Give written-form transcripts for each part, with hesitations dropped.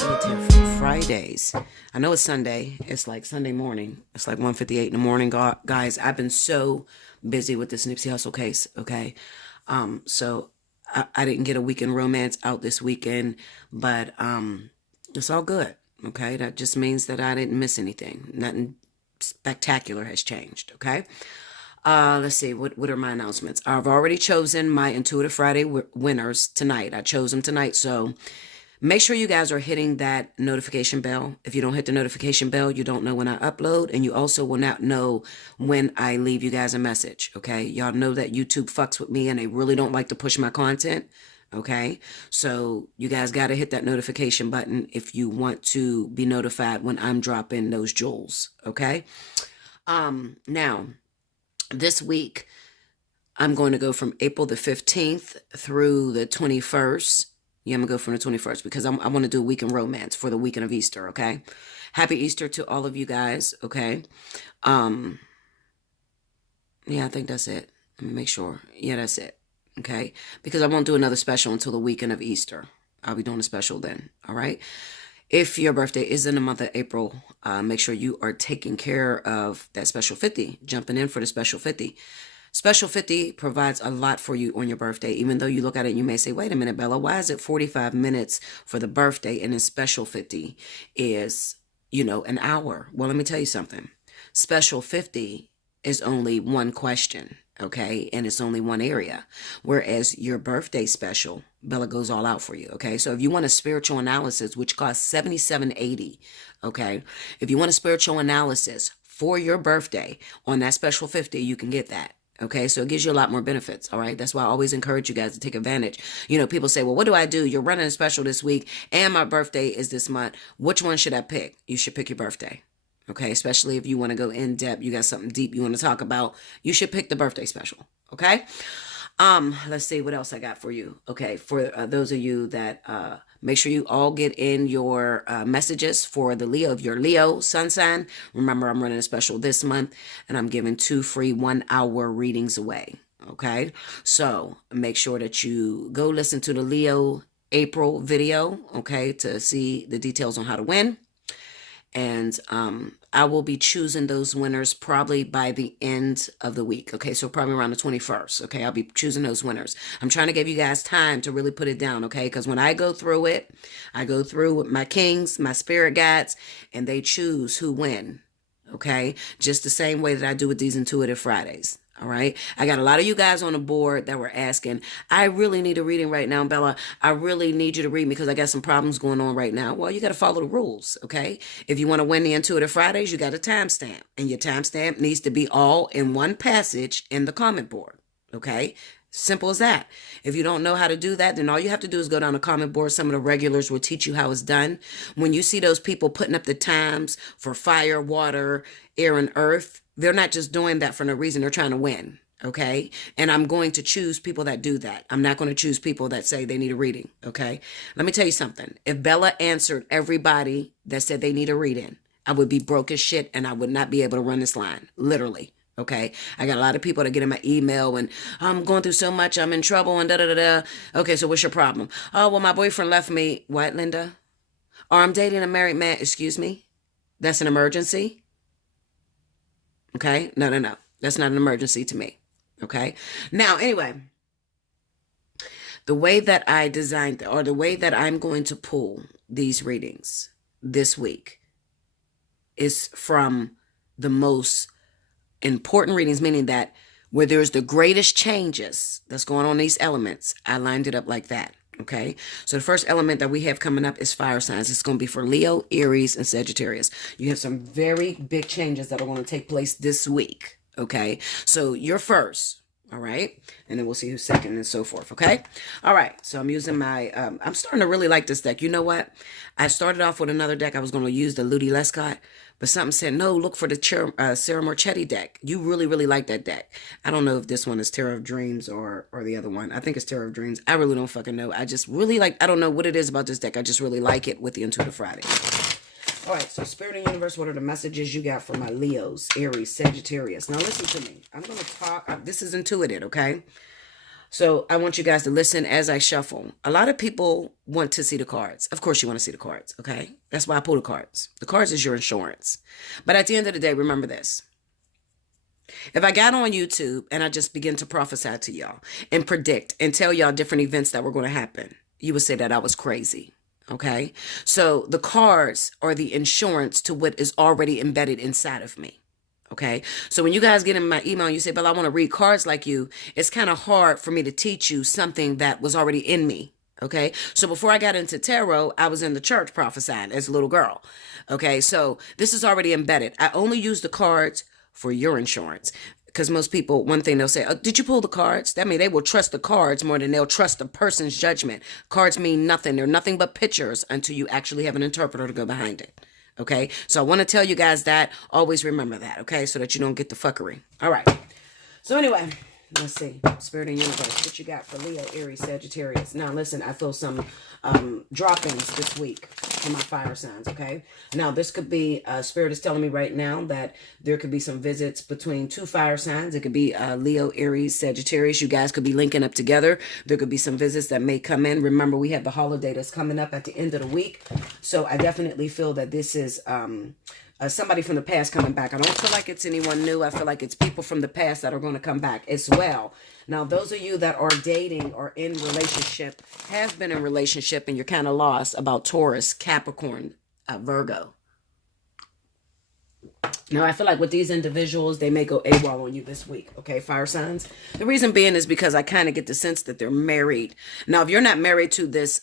Solitaire for Fridays. I know it's Sunday. It's like Sunday morning. It's like 1:58 in the morning, guys. I've been so busy with this Nipsey Hussle case, okay? So I didn't get a weekend romance out this weekend, but it's all good, okay? That just means that I didn't miss anything. Nothing spectacular has changed, okay? Let's see, what are my announcements? I've already chosen my Intuitive Friday winners tonight. I chose them tonight, so make sure you guys are hitting that notification bell. If you don't hit the notification bell, you don't know when I upload, and you also will not know when I leave you guys a message, okay? Y'all know that YouTube fucks with me, and they really don't like to push my content, okay? So you guys got to hit that notification button if you want to be notified when I'm dropping those jewels, okay? Now, this week, I'm going to go from April the 15th through the 21st. Yeah, I'm going to go from the 21st because I want to do a weekend romance for the weekend of Easter, okay? Happy Easter to all of you guys, okay? Yeah, I think that's it. Let me make sure. Yeah, that's it, okay? Because I won't do another special until the weekend of Easter. I'll be doing a special then, all right? If your birthday is in the month of April, make sure you are taking care of that special 50, jumping in for the special 50. Special 50 provides a lot for you on your birthday. Even though you look at it and you may say, wait a minute, Bella, why is it 45 minutes for the birthday and then special 50 is, an hour? Well, let me tell you something. Special 50 is only one question, okay? And it's only one area. Whereas your birthday special, Bella goes all out for you, okay? So if you want a spiritual analysis, which costs $77.80, okay? If you want a spiritual analysis for your birthday on that special 50, you can get that. Okay, so it gives you a lot more benefits, all right? That's why I always encourage you guys to take advantage. People say, well, what do I do? You're running a special this week, and my birthday is this month. Which one should I pick? You should pick your birthday, okay? Especially if you want to go in depth, you got something deep you want to talk about, you should pick the birthday special, okay? Let's see what else I got for you. Okay, for those of you that make sure you all get in your messages for the Leo of your Leo sun sign. Remember, I'm running a special this month, and I'm giving 2 free 1-hour readings away. Okay, so make sure that you go listen to the Leo April video, okay, to see the details on how to win. And I will be choosing those winners probably by the end of the week. Okay, so probably around the 21st. Okay, I'll be choosing those winners. I'm trying to give you guys time to really put it down, okay? Because when I go through it, I go through with my kings, my spirit guides, and they choose who win. Okay, just the same way that I do with these Intuitive Fridays. All right. I got a lot of you guys on the board that were asking, I really need a reading right now, Bella. I really need you to read me because I got some problems going on right now. Well, you got to follow the rules. Okay. If you want to win the Intuitive Fridays, you got a timestamp, and your timestamp needs to be all in one passage in the comment board. Okay. Simple as that. If you don't know how to do that, then all you have to do is go down the comment board. Some of the regulars will teach you how it's done. When you see those people putting up the times for fire, water, air, and earth, they're not just doing that for no reason. They're trying to win. Okay. And I'm going to choose people that do that. I'm not going to choose people that say they need a reading. Okay. Let me tell you something. If Bella answered everybody that said they need a reading, I would be broke as shit and I would not be able to run this line. Literally. Okay. I got a lot of people that get in my email and I'm going through so much. I'm in trouble and da-da-da-da. Okay. So what's your problem? Oh, well, my boyfriend left me. What, Linda? Or I'm dating a married man. Excuse me. That's an emergency. Okay. No. That's not an emergency to me. Okay. Now, anyway, the way that I designed or the way that I'm going to pull these readings this week is from the most important readings, meaning that where there's the greatest changes that's going on in these elements, I lined it up like that. Okay. So the first element that we have coming up is fire signs. It's going to be for Leo, Aries, and Sagittarius. You have some very big changes that are going to take place this week. Okay. So you're first. All right. And then we'll see who's second and so forth. Okay. All right. So I'm using my, I'm starting to really like this deck. You know what? I started off with another deck. I was going to use the Ludi Lescott, but something said, no, look for the Sarah Marchetti deck. You really, really like that deck. I don't know if this one is Terror of Dreams or the other one. I think it's Terror of Dreams. I really don't fucking know. I just really like, I don't know what it is about this deck. I just really like it with the Intuitive Friday. All right, so Spirit and Universe, what are the messages you got for my Leos, Aries, Sagittarius? Now listen to me. I'm going to talk. This is intuitive, okay? So I want you guys to listen as I shuffle. A lot of people want to see the cards. Of course you want to see the cards, okay? That's why I pull the cards. The cards is your insurance. But at the end of the day, remember this. If I got on YouTube and I just begin to prophesy to y'all and predict and tell y'all different events that were going to happen, you would say that I was crazy. Okay? So the cards are the insurance to what is already embedded inside of me. Okay. So when you guys get in my email and you say, "But I want to read cards like you," it's kind of hard for me to teach you something that was already in me. Okay. So before I got into tarot, I was in the church prophesying as a little girl. Okay. So this is already embedded. I only use the cards for your insurance. Because most people, one thing they'll say, "Oh, did you pull the cards?" That means they will trust the cards more than they'll trust the person's judgment. Cards mean nothing. They're nothing but pictures until you actually have an interpreter to go behind it. Okay, so I want to tell you guys that. Always remember that, okay, so that you don't get the fuckery. All right. So anyway, let's see. Spirit and universe, what you got for Leo, Aries, Sagittarius? Now, listen, I feel some drop-ins this week for my fire signs, okay? Now, this could be, Spirit is telling me right now that there could be some visits between two fire signs. It could be Leo, Aries, Sagittarius. You guys could be linking up together. There could be some visits that may come in. Remember, we have the holiday that's coming up at the end of the week. So I definitely feel that this is somebody from the past coming back. I don't feel like it's anyone new. I feel like it's people from the past that are going to come back as well. Now, those of you that are dating or in relationship, have been in relationship, and you're kind of lost about Taurus, Capricorn, Virgo. Now, I feel like with these individuals, they may go AWOL on you this week, okay, fire signs? The reason being is because I kind of get the sense that they're married. Now, if you're not married to this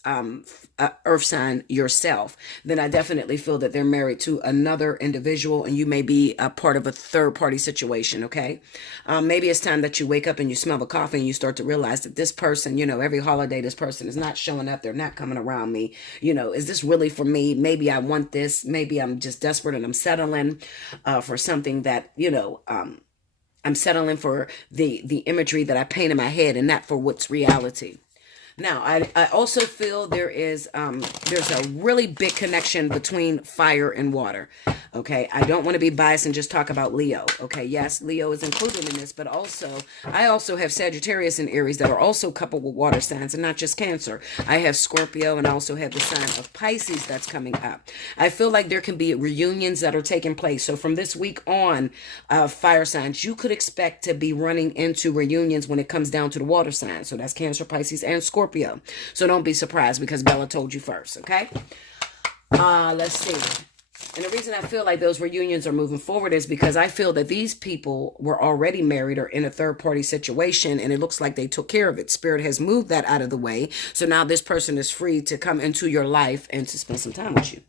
earth sign yourself, then I definitely feel that they're married to another individual, and you may be a part of a third-party situation, okay? Maybe it's time that you wake up and you smell the coffee and you start to realize that this person, you know, every holiday, this person is not showing up. They're not coming around me. You know, is this really for me? Maybe I want this. Maybe I'm just desperate and I'm settling for something that, you know, I'm settling for the imagery that I paint in my head and not for what's reality. Now, I also feel there's a really big connection between fire and water. Okay, I don't want to be biased and just talk about Leo. Okay, yes, Leo is included in this, but also I also have Sagittarius and Aries that are also coupled with water signs, and not just Cancer. I have Scorpio, and I also have the sign of Pisces that's coming up. I feel like there can be reunions that are taking place. So from this week on, fire signs, you could expect to be running into reunions when it comes down to the water signs. So that's Cancer, Pisces, and Scorpio. So don't be surprised because Bella told you first, okay? Let's see. And the reason I feel like those reunions are moving forward is because I feel that these people were already married or in a third-party situation, and it looks like they took care of it. Spirit has moved that out of the way. So now this person is free to come into your life and to spend some time with you.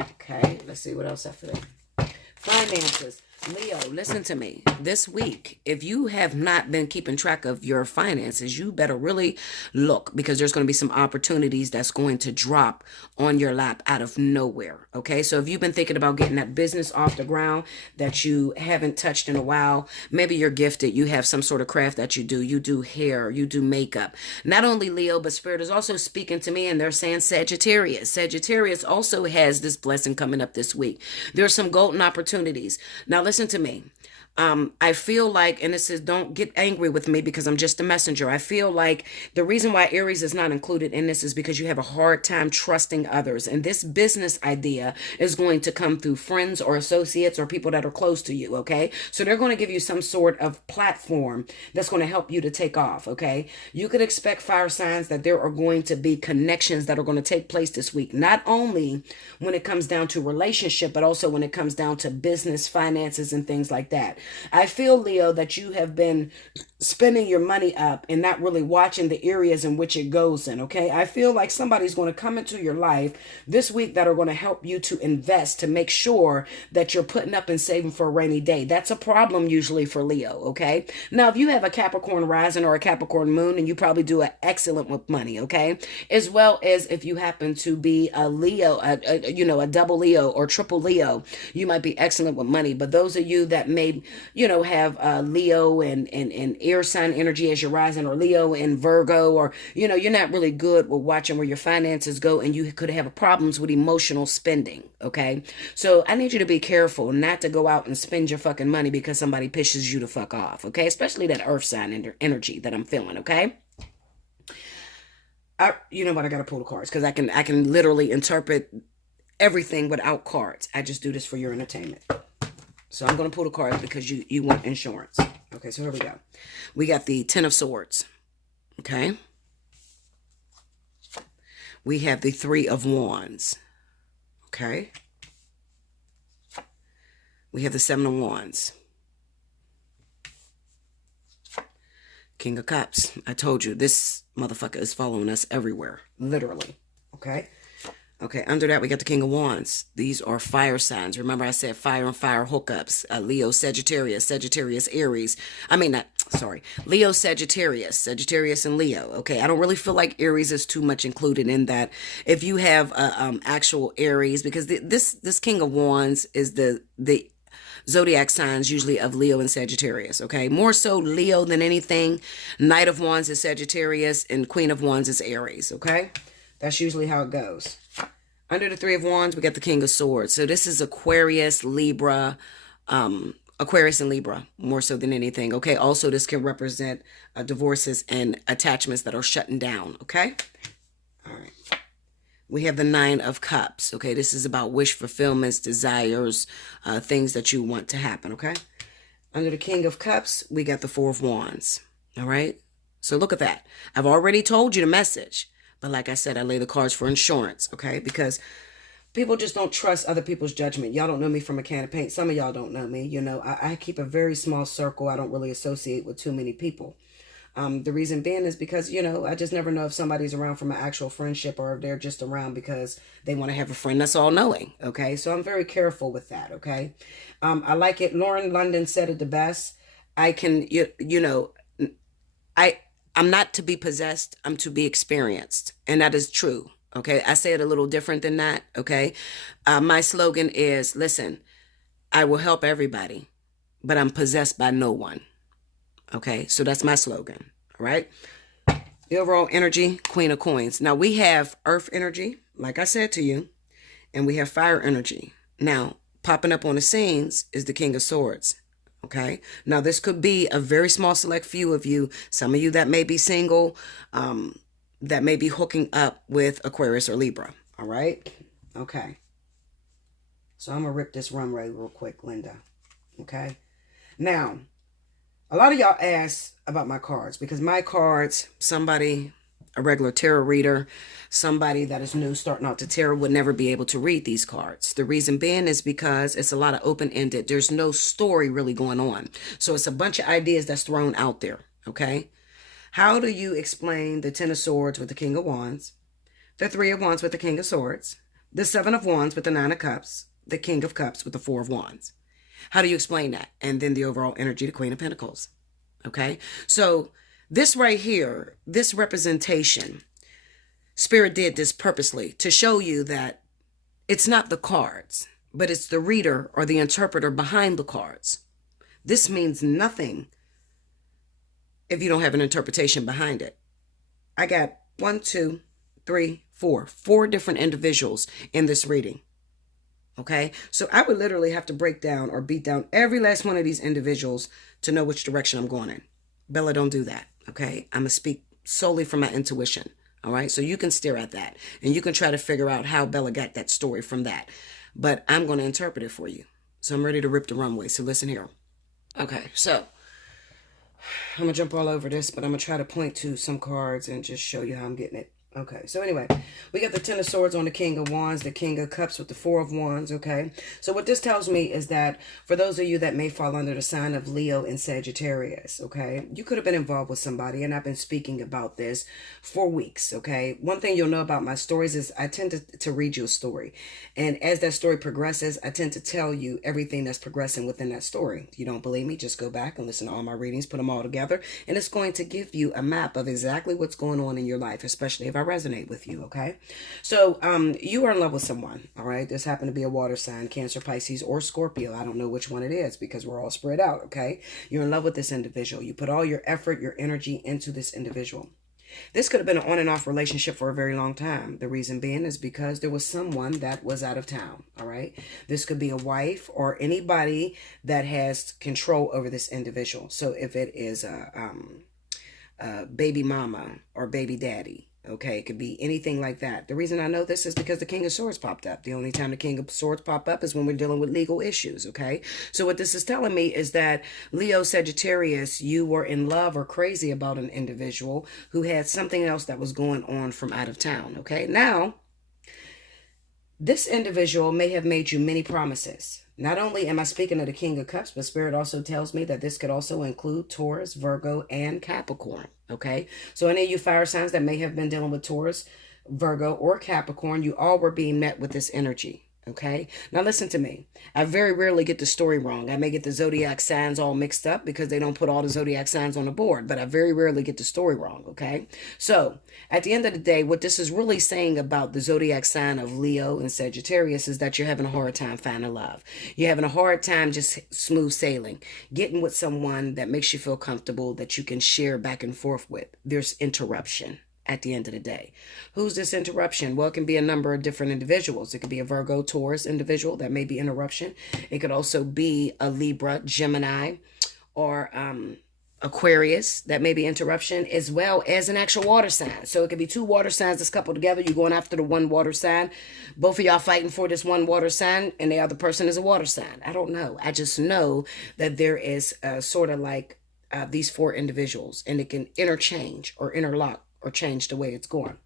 Okay, let's see what else I feel. Finances. Leo, listen to me. This week, if you have not been keeping track of your finances, you better really look, because there's going to be some opportunities that's going to drop on your lap out of nowhere. Okay, so if you've been thinking about getting that business off the ground that you haven't touched in a while, maybe you're gifted. You have some sort of craft that you do hair, you do makeup. Not only Leo, but Spirit is also speaking to me, and they're saying Sagittarius. Sagittarius also has this blessing coming up this week. There's some golden opportunities. Now, listen to me. I feel like, and this is, don't get angry with me because I'm just a messenger. I feel like the reason why Aries is not included in this is because you have a hard time trusting others. And this business idea is going to come through friends or associates or people that are close to you. Okay. So they're going to give you some sort of platform that's going to help you to take off. Okay. You could expect, fire signs, that there are going to be connections that are going to take place this week. Not only when it comes down to relationship, but also when it comes down to business, finances, and things like that. I feel, Leo, that you have been spending your money up and not really watching the areas in which it goes in, okay? I feel like somebody's going to come into your life this week that are going to help you to invest, to make sure that you're putting up and saving for a rainy day. That's a problem usually for Leo, okay? Now, if you have a Capricorn rising or a Capricorn moon, and you probably do an excellent with money, okay? As well as if you happen to be a Leo, a double Leo or triple Leo, you might be excellent with money. But those of you that may, have Leo and air sign energy as your rising, or Leo and Virgo, or, you know, you're not really good with watching where your finances go, and you could have problems with emotional spending. Okay. So I need you to be careful not to go out and spend your fucking money because somebody pisses you to fuck off. Okay. Especially that earth sign energy that I'm feeling. Okay. You know what? I got to pull the cards because I can literally interpret everything without cards. I just do this for your entertainment. So I'm going to pull the cards because you want insurance. Okay, so here we go. We got the Ten of Swords. Okay. We have the Three of Wands. Okay. We have the Seven of Wands. King of Cups. I told you, this motherfucker is following us everywhere. Literally. Okay. Okay, under that, we got the King of Wands. These are fire signs. Remember I said fire and fire hookups. Leo, Sagittarius, Aries. Leo, Sagittarius, and Leo. Okay, I don't really feel like Aries is too much included in that. If you have actual Aries, because this King of Wands is the zodiac signs usually of Leo and Sagittarius, okay? More so Leo than anything. Knight of Wands is Sagittarius, and Queen of Wands is Aries, okay? That's usually how it goes. Under the Three of Wands, we got the King of Swords. So this is Aquarius, Libra, Aquarius and Libra, more so than anything, okay? Also, this can represent divorces and attachments that are shutting down, okay? All right. We have the Nine of Cups, okay? This is about wish fulfillments, desires, things that you want to happen, okay? Under the King of Cups, we got the Four of Wands, all right? So look at that. I've already told you the message. But like I said, I lay the cards for insurance, okay? Because people just don't trust other people's judgment. Y'all don't know me from a can of paint. Some of y'all don't know me. You know, I keep a very small circle. I don't really associate with too many people. The reason being is because, you know, I just never know if somebody's around from an actual friendship or if they're just around because they want to have a friend that's all knowing, okay? So I'm very careful with that, okay? I like it. Lauren London said it the best. I can, you know, I'm not to be possessed. I'm to be experienced. And that is true. Okay. I say it a little different than that. Okay. My slogan is, listen, I will help everybody, but I'm possessed by no one. Okay. So that's my slogan. All right. The overall energy, Queen of Coins. Now we have earth energy, like I said to you, and we have fire energy. Now popping up on the scenes is the King of Swords. Okay. Now, this could be a very small select few of you. Some of you that may be single, that may be hooking up with Aquarius or Libra. All right. Okay. So I'm going to rip this runway real quick, Linda. Okay. Now, a lot of y'all ask about my cards because my cards, somebody, a regular tarot reader, somebody that is new starting out to tarot would never be able to read these cards. The reason being is because it's a lot of open-ended. There's no story really going on. So it's a bunch of ideas that's thrown out there, okay? How do you explain the Ten of Swords with the King of Wands, the Three of Wands with the King of Swords, the Seven of Wands with the Nine of Cups, the King of Cups with the Four of Wands? How do you explain that? And then the overall energy, the Queen of Pentacles, okay? So this right here, this representation, Spirit did this purposely to show you that it's not the cards, but it's the reader or the interpreter behind the cards. This means nothing if you don't have an interpretation behind it. I got 4 different individuals in this reading. Okay, so I would literally have to break down or beat down every last one of these individuals to know which direction I'm going in. Bella, don't do that. Okay, I'm going to speak solely from my intuition. All right, so you can stare at that and you can try to figure out how Bella got that story from that. But I'm going to interpret it for you. So I'm ready to rip the runway. So listen here. Okay, so I'm going to jump all over this, but I'm going to try to point to some cards and just show you how I'm getting it. Okay, so anyway, we got the Ten of Swords on the King of Wands, the King of Cups with the Four of Wands, okay? So what this tells me is that for those of you that may fall under the sign of Leo and Sagittarius, okay, you could have been involved with somebody, and I've been speaking about this for weeks, okay? One thing you'll know about my stories is I tend to read you a story, and as that story progresses, I tend to tell you everything that's progressing within that story. If you don't believe me, just go back and listen to all my readings, put them all together, and it's going to give you a map of exactly what's going on in your life, especially if I resonate with you, okay? So you are in love with someone, all right? This happened to be a water sign, Cancer, Pisces, or Scorpio. I don't know which one it is because we're all spread out, okay? You're in love with this individual. You put all your effort, your energy into this individual. This could have been an on and off relationship for a very long time. The reason being is because there was someone that was out of town, all right? This could be a wife or anybody that has control over this individual. So if it is a baby mama or baby daddy, okay, it could be anything like that. The reason I know this is because the King of Swords popped up. The only time the King of Swords pop up is when we're dealing with legal issues, okay? So what this is telling me is that Leo Sagittarius, you were in love or crazy about an individual who had something else that was going on from out of town, okay? Now, this individual may have made you many promises. Not only am I speaking of the King of Cups, but Spirit also tells me that this could also include Taurus, Virgo, and Capricorn, okay? So any of you fire signs that may have been dealing with Taurus, Virgo, or Capricorn, you all were being met with this energy, okay? Now listen to me. I very rarely get the story wrong. I may get the zodiac signs all mixed up because they don't put all the zodiac signs on the board, but I very rarely get the story wrong, okay? So at the end of the day, what this is really saying about the zodiac sign of Leo and Sagittarius is that you're having a hard time finding love. You're having a hard time just smooth sailing, getting with someone that makes you feel comfortable, that you can share back and forth with. There's interruption. At the end of the day, who's this interruption? Well, it can be a number of different individuals. It could be a Virgo, Taurus individual that may be interruption. It could also be a Libra, Gemini, or Aquarius that may be interruption, as well as an actual water sign. So it could be two water signs that's coupled together. You're going after the one water sign. Both of y'all fighting for this one water sign, and the other person is a water sign. I don't know. I just know that there is sort of like these four individuals, and it can interchange or interlock or change the way it's going.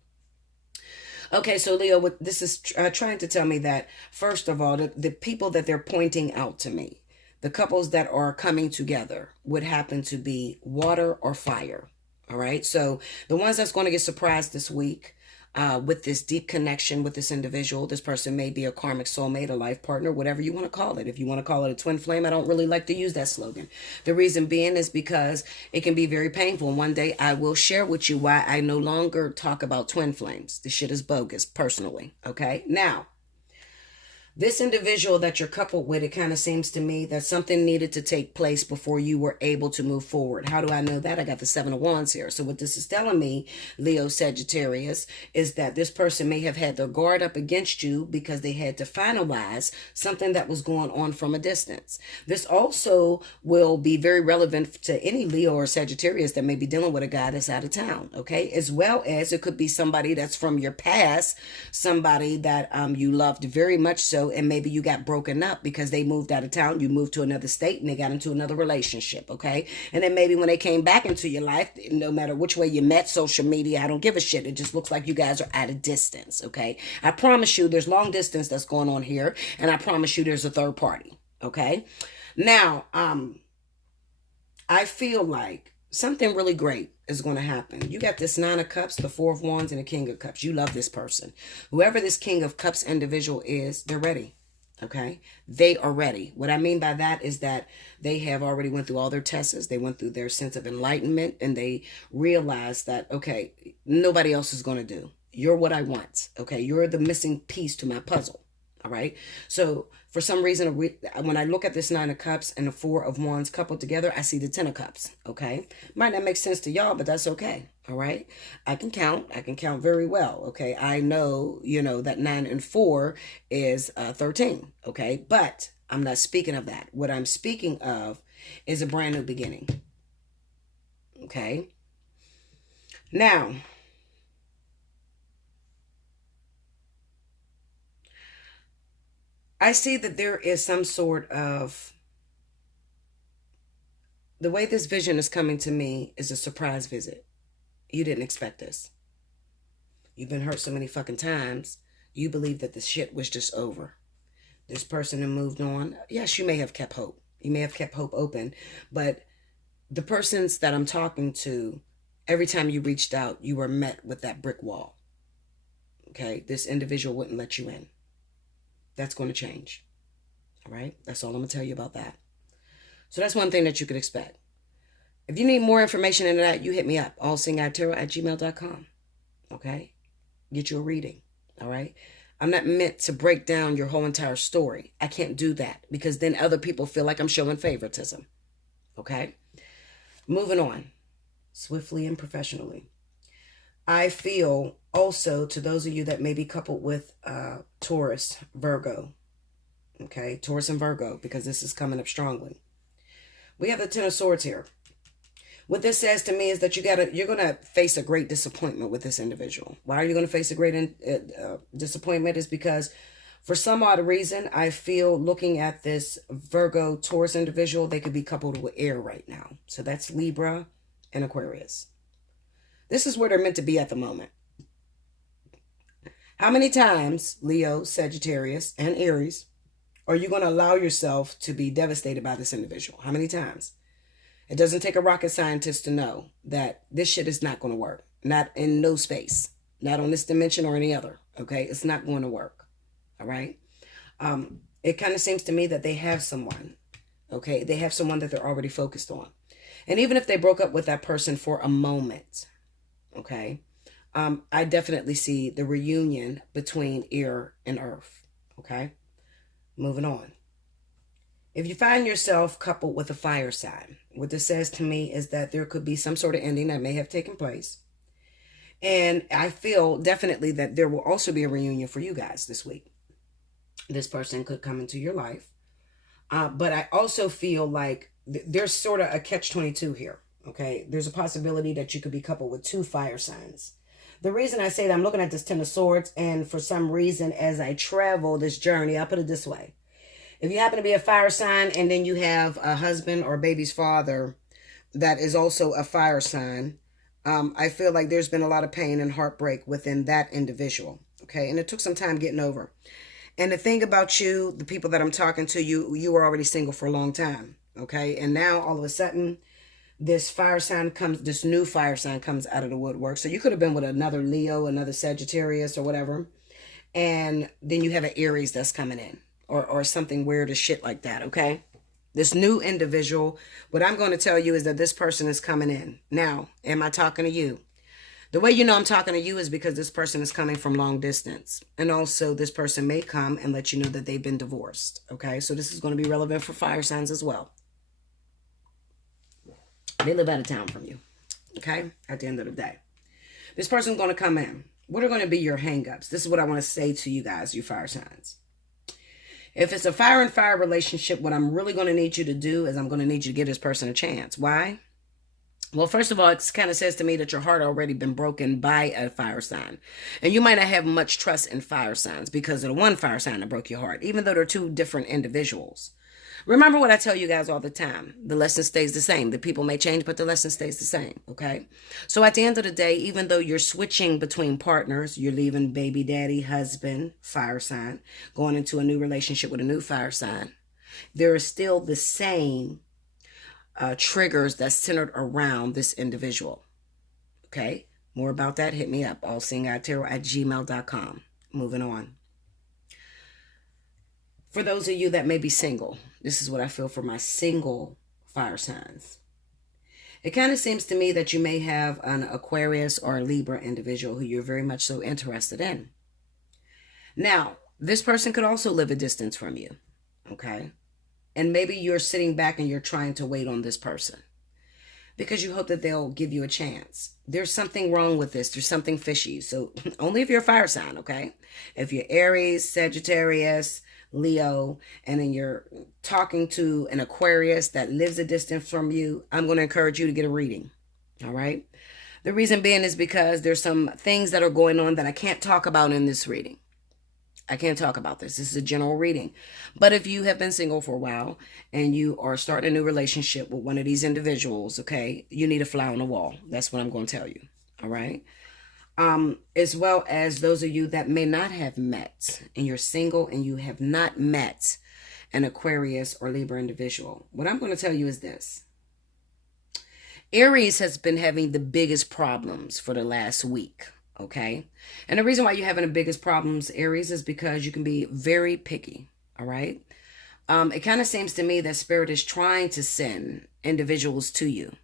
Okay, so Leo, what this is trying to tell me that, first of all, the people that they're pointing out to me, the couples that are coming together would happen to be water or fire. All right, so the ones that's going to get surprised this week with this deep connection with this individual, this person may be a karmic soulmate, a life partner, whatever you want to call it. If you want to call it a twin flame, I don't really like to use that slogan. The reason being is because it can be very painful. One day I will share with you why I no longer talk about twin flames. This shit is bogus, personally. Okay, now, this individual that you're coupled with, it kind of seems to me that something needed to take place before you were able to move forward. How do I know that? I got the Seven of Wands here. So what this is telling me, Leo Sagittarius, is that this person may have had their guard up against you because they had to finalize something that was going on from a distance. This also will be very relevant to any Leo or Sagittarius that may be dealing with a guy that's out of town, okay? As well as it could be somebody that's from your past, somebody that you loved very much so, and maybe you got broken up because they moved out of town, you moved to another state, and they got into another relationship, okay? And then maybe when they came back into your life, no matter which way you met, social media, I don't give a shit. It just looks like you guys are at a distance, okay? I promise you there's long distance that's going on here, and I promise you there's a third party, okay? Now, I feel like something really great is going to happen. You got this Nine of Cups, the Four of Wands, and the King of Cups. You love this person. Whoever this King of Cups individual is, they're ready. Okay? They are ready. What I mean by that is that they have already went through all their tests. They went through their sense of enlightenment, and they realized that, okay, nobody else is going to do. You're what I want. Okay? You're the missing piece to my puzzle. All right? So for some reason, when I look at this Nine of Cups and the Four of Wands coupled together, I see the Ten of Cups, okay? Might not make sense to y'all, but that's okay, all right? I can count very well, okay? I know, that 9 and 4 is 13, okay? But I'm not speaking of that. What I'm speaking of is a brand new beginning, okay? Now, I see that there is some sort of, the way this vision is coming to me is a surprise visit. You didn't expect this. You've been hurt so many fucking times, you believe that the shit was just over. This person had moved on. Yes, you may have kept hope. You may have kept hope open, but the persons that I'm talking to, every time you reached out, you were met with that brick wall. Okay? This individual wouldn't let you in. That's going to change. All right? That's all I'm going to tell you about that. So that's one thing that you could expect. If you need more information into that, you hit me up. Allseeingeyetarot@gmail.com. Okay? get you a reading. All right. I'm not meant to break down your whole entire story. I can't do that because then other people feel like I'm showing favoritism. Okay. Moving on swiftly and professionally. I feel also to those of you that may be coupled with Taurus, Virgo. Okay. Taurus and Virgo, because this is coming up strongly. We have the Ten of Swords here. What this says to me is that you're going to face a great disappointment with this individual. Why are you going to face a great disappointment? Is because for some odd reason, I feel looking at this Virgo Taurus individual, they could be coupled with air right now. So that's Libra and Aquarius. This is where they're meant to be at the moment. How many times, Leo, Sagittarius, and Aries, are you going to allow yourself to be devastated by this individual? How many times? It doesn't take a rocket scientist to know that this shit is not going to work. Not in no space. Not on this dimension or any other. Okay? It's not going to work. All right? It kind of seems to me that they have someone. Okay? They have someone that they're already focused on. And even if they broke up with that person for a moment, okay, I definitely see the reunion between air and earth. Okay? Moving on. If you find yourself coupled with a fire sign, what this says to me is that there could be some sort of ending that may have taken place. And I feel definitely that there will also be a reunion for you guys this week. This person could come into your life. But I also feel like there's sort of a catch-22 here. Okay, there's a possibility that you could be coupled with two fire signs. The reason I say that, I'm looking at this Ten of Swords, and for some reason, as I travel this journey, I'll put it this way. If you happen to be a fire sign and then you have a husband or baby's father that is also a fire sign, I feel like there's been a lot of pain and heartbreak within that individual. Okay, and it took some time getting over. And the thing about you, the people that I'm talking to, you were already single for a long time. Okay, and now all of a sudden, this new fire sign comes out of the woodwork. So you could have been with another Leo, another Sagittarius or whatever. And then you have an Aries that's coming in. Or something weird as shit like that, okay? This new individual, what I'm going to tell you is that this person is coming in. Now, am I talking to you? The way you know I'm talking to you is because this person is coming from long distance. And also, this person may come and let you know that they've been divorced, okay? So this is going to be relevant for fire signs as well. They live out of town from you, okay? At the end of the day. This person's going to come in. What are going to be your hang-ups? This is what I want to say to you guys, you fire signs. If it's a fire and fire relationship, what I'm really going to need you to do is I'm going to need you to give this person a chance. Why? Well, first of all, it kind of says to me that your heart already been broken by a fire sign. And you might not have much trust in fire signs because of the one fire sign that broke your heart, even though they're two different individuals. Remember what I tell you guys all the time. The lesson stays the same. The people may change, but the lesson stays the same, okay? So at the end of the day, even though you're switching between partners, you're leaving baby daddy, husband, fire sign, going into a new relationship with a new fire sign, there are still the same triggers that's centered around this individual, okay? More about that, hit me up, allseeingeyetarot@gmail.com. Moving on. For those of you that may be single, this is what I feel for my single fire signs. It kind of seems to me that you may have an Aquarius or a Libra individual who you're very much so interested in. Now, this person could also live a distance from you, okay? And maybe you're sitting back and you're trying to wait on this person because you hope that they'll give you a chance. There's something wrong with this. There's something fishy. So only if you're a fire sign, okay? If you're Aries, Sagittarius, Leo, and then you're talking to an Aquarius that lives a distance from you, I'm going to encourage you to get a reading. All right. The reason being is because there's some things that are going on that I can't talk about in this reading. I can't talk about this. This is a general reading. But if you have been single for a while and you are starting a new relationship with one of these individuals, okay, you need a fly on the wall. That's what I'm going to tell you. All right. As well as those of you that may not have met and you're single and you have not met an Aquarius or Libra individual. What I'm going to tell you is this. Aries has been having the biggest problems for the last week. Okay. And the reason why you're having the biggest problems, Aries, is because you can be very picky. All right. It kind of seems to me that Spirit is trying to send individuals to you,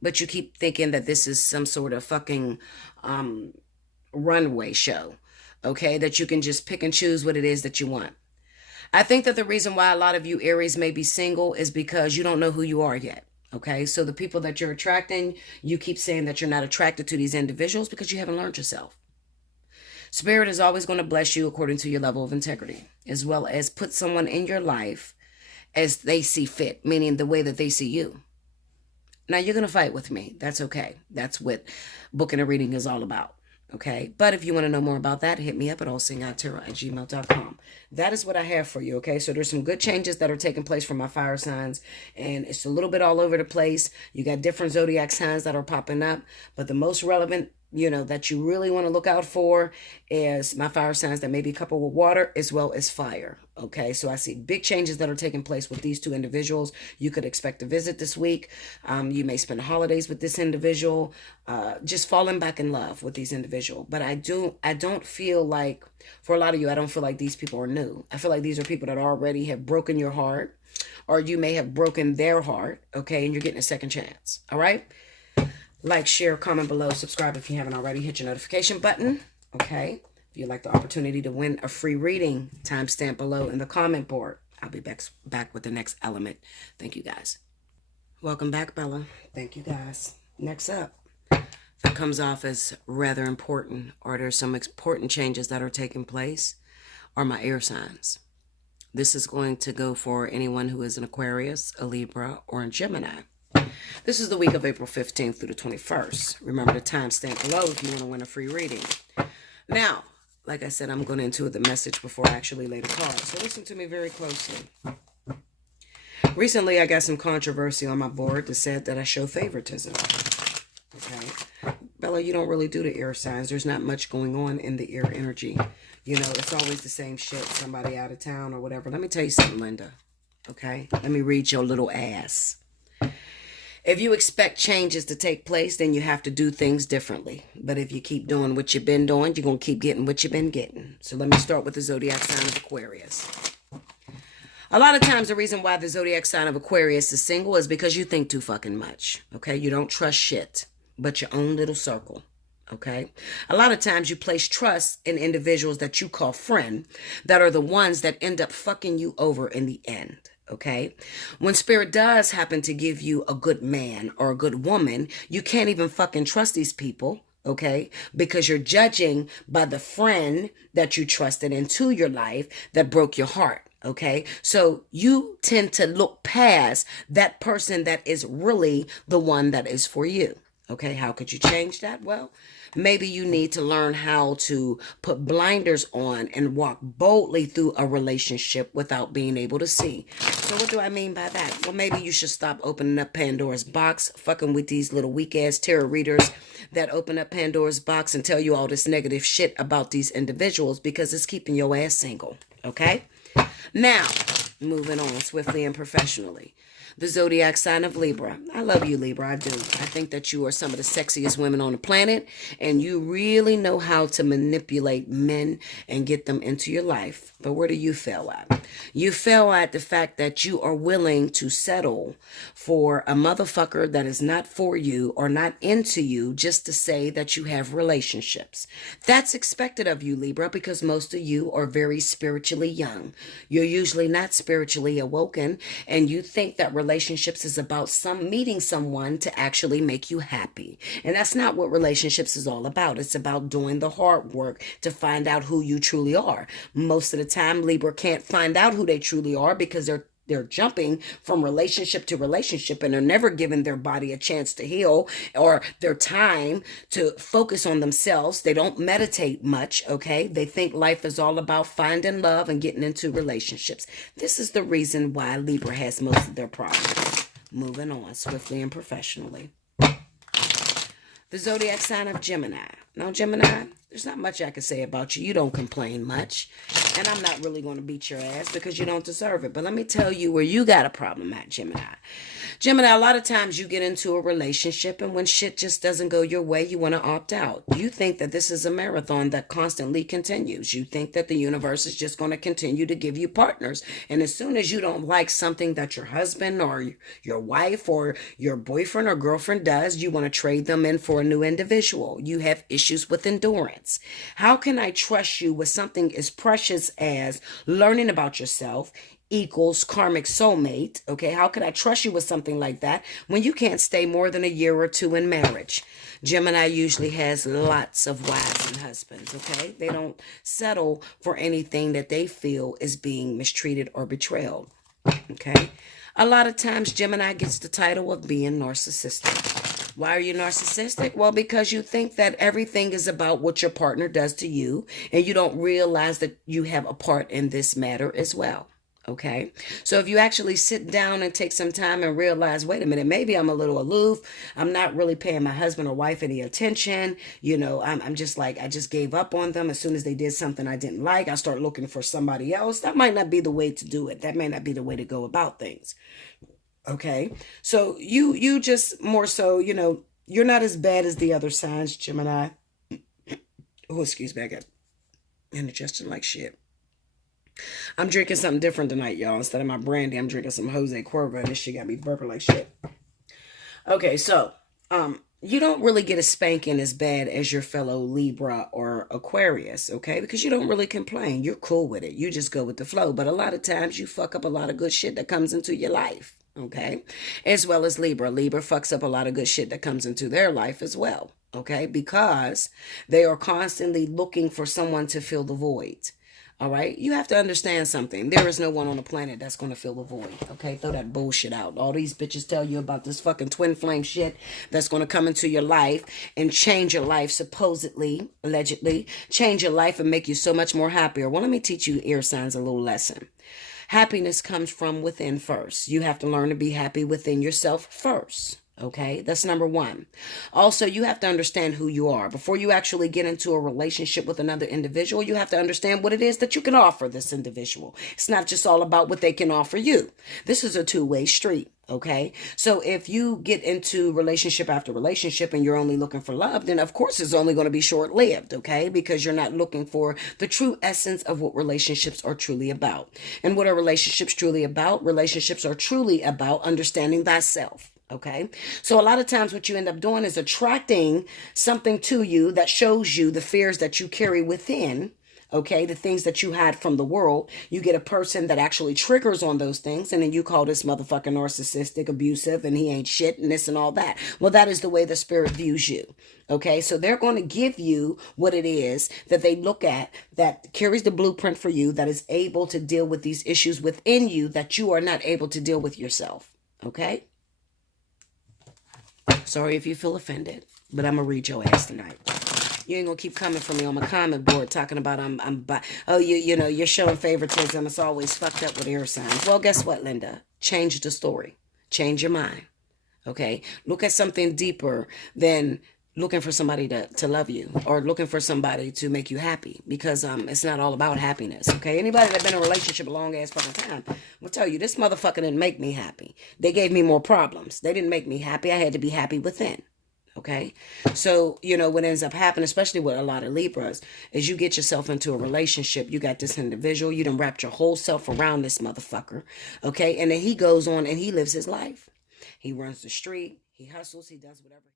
but you keep thinking that this is some sort of fucking, runway show, okay, that you can just pick and choose what it is that you want. I think that the reason why a lot of you Aries may be single is because you don't know who you are yet. Okay, so the people that you're attracting, you keep saying that you're not attracted to these individuals because you haven't learned yourself. Spirit is always going to bless you according to your level of integrity, as well as put someone in your life as they see fit, meaning the way that they see you. Now, you're going to fight with me. That's okay. That's what booking a reading is all about. Okay, but if you want to know more about that, hit me up at allseeingeyetarot@gmail.com. That is what I have for you. Okay, so there's some good changes that are taking place for my fire signs, and it's a little bit all over the place. You got different zodiac signs that are popping up, but the most relevant, that you really want to look out for is my fire signs that may be coupled with water as well as fire. Okay, so I see big changes that are taking place with these two individuals. You could expect a visit this week. You may spend holidays with this individual, just falling back in love with these individuals. But I don't feel like, for a lot of you, I don't feel like these people are new. I feel like these are people that already have broken your heart, or you may have broken their heart, okay, and you're getting a second chance, all right? Like, share, comment below, subscribe if you haven't already. Hit your notification button, okay? If you'd like the opportunity to win a free reading, timestamp below in the comment board. I'll be back with the next element. Thank you, guys. Welcome back, Bella. Thank you, guys. Next up, that comes off as rather important, or there's some important changes that are taking place, are my air signs. This is going to go for anyone who is an Aquarius, a Libra, or a Gemini. This is the week of April 15th through the 21st. Remember the timestamp below if you want to win a free reading. Now, like I said, I'm going into the message before I actually lay the cards. So listen to me very closely. Recently, I got some controversy on my board that said that I show favoritism. Okay. Bella, you don't really do the air signs. There's not much going on in the air energy. It's always the same shit. Somebody out of town or whatever. Let me tell you something, Linda. Okay. Let me read your little ass. If you expect changes to take place, then you have to do things differently. But if you keep doing what you've been doing, you're going to keep getting what you've been getting. So let me start with the zodiac sign of Aquarius. A lot of times the reason why the zodiac sign of Aquarius is single is because you think too fucking much. Okay? You don't trust shit but your own little circle. Okay? A lot of times you place trust in individuals that you call friend that are the ones that end up fucking you over in the end. Okay, when spirit does happen to give you a good man or a good woman, you can't even fucking trust these people. Okay, because you're judging by the friend that you trusted into your life that broke your heart. Okay, so you tend to look past that person that is really the one that is for you. Okay, how could you change that? Well, maybe you need to learn how to put blinders on and walk boldly through a relationship without being able to see. So what do I mean by that? Well, maybe you should stop opening up Pandora's box, fucking with these little weak-ass tarot readers that open up Pandora's box and tell you all this negative shit about these individuals because it's keeping your ass single. Okay? Now, moving on swiftly and professionally. The zodiac sign of Libra. I love you, Libra. I do. I think that you are some of the sexiest women on the planet, and you really know how to manipulate men and get them into your life. But where do you fail at? You fail at the fact that you are willing to settle for a motherfucker that is not for you or not into you just to say that you have relationships. That's expected of you, Libra, because most of you are very spiritually young. You're usually not spiritually awoken, and you think that relationships is about meeting someone to actually make you happy. And that's not what relationships is all about. It's about doing the hard work to find out who you truly are. Most of the time, Libra can't find out who they truly are because they're jumping from relationship to relationship and they're never giving their body a chance to heal or their time to focus on themselves. They don't meditate much, okay? They think life is all about finding love and getting into relationships. This is the reason why Libra has most of their problems. Moving on swiftly and professionally. The zodiac sign of Gemini. Now, Gemini, there's not much I can say about you. You don't complain much. And I'm not really going to beat your ass because you don't deserve it. But let me tell you where you got a problem at, Gemini. Gemini, a lot of times you get into a relationship and when shit just doesn't go your way, you want to opt out. You think that this is a marathon that constantly continues. You think that the universe is just going to continue to give you partners. And as soon as you don't like something that your husband or your wife or your boyfriend or girlfriend does, you want to trade them in for a new individual. You have issues with endurance. How can I trust you with something as precious as learning about yourself equals karmic soulmate? Okay, how could I trust you with something like that when you can't stay more than a year or two in marriage? Gemini usually has lots of wives and husbands. Okay, they don't settle for anything that they feel is being mistreated or betrayed. Okay, a lot of times Gemini gets the title of being narcissistic. Why are you narcissistic? Well, because you think that everything is about what your partner does to you, and you don't realize that you have a part in this matter as well. Okay, so if you actually sit down and take some time and realize, wait a minute, maybe I'm a little aloof. I'm not really paying my husband or wife any attention. You know, I'm just like, I just gave up on them as soon as they did something I didn't like. I start looking for somebody else. That might not be the way to do it. That may not be the way to go about things. Okay, so you just more so, you know, you're not as bad as the other signs, Gemini. Oh, excuse me, I got indigestion like shit. I'm drinking something different tonight, y'all. Instead of my brandy, I'm drinking some Jose Cuervo, and this shit got me burping like shit. Okay, so, you don't really get a spanking as bad as your fellow Libra or Aquarius, okay? Because you don't really complain. You're cool with it. You just go with the flow. But a lot of times you fuck up a lot of good shit that comes into your life, okay? As well as Libra. Libra fucks up a lot of good shit that comes into their life as well, okay? Because they are constantly looking for someone to fill the void. All right, you have to understand something. There is no one on the planet that's going to fill the void. Okay, throw that bullshit out. All these bitches tell you about this fucking twin flame shit that's going to come into your life and change your life, supposedly, allegedly, change your life and make you so much more happier. Well, let me teach you air signs a little lesson. Happiness comes from within first. You have to learn to be happy within yourself first. Okay, that's number one. Also, you have to understand who you are. Before you actually get into a relationship with another individual, you have to understand what it is that you can offer this individual. It's not just all about what they can offer you. This is a two-way street. Okay, so if you get into relationship after relationship and you're only looking for love, then of course it's only going to be short-lived, okay, because you're not looking for the true essence of what relationships are truly about. And what are relationships truly about? Relationships are truly about understanding thyself. Okay, so a lot of times what you end up doing is attracting something to you that shows you the fears that you carry within. Okay, the things that you hide from the world. You get a person that actually triggers on those things, and then you call this motherfucker narcissistic, abusive, and he ain't shit, and this and all that. Well, that is the way the spirit views you. Okay, so they're going to give you what it is that they look at that carries the blueprint for you, that is able to deal with these issues within you that you are not able to deal with yourself. Okay? Sorry if you feel offended, but I'm gonna read your ass tonight. You ain't gonna keep coming for me on my comment board talking about you know, you're showing favoritism. It's always fucked up with air signs. Well, guess what, Linda? Change the story. Change your mind. Okay? Look at something deeper than looking for somebody to love you or looking for somebody to make you happy, because it's not all about happiness. Okay, anybody that's been in a relationship a long ass fucking time will tell you this motherfucker didn't make me happy. They gave me more problems. They didn't make me happy. I had to be happy within. Okay, so you know what ends up happening, especially with a lot of Libras, is you get yourself into a relationship. You got this individual, you done wrapped your whole self around this motherfucker. Okay, and then he goes on and he lives his life. He runs the street, he hustles, he does whatever.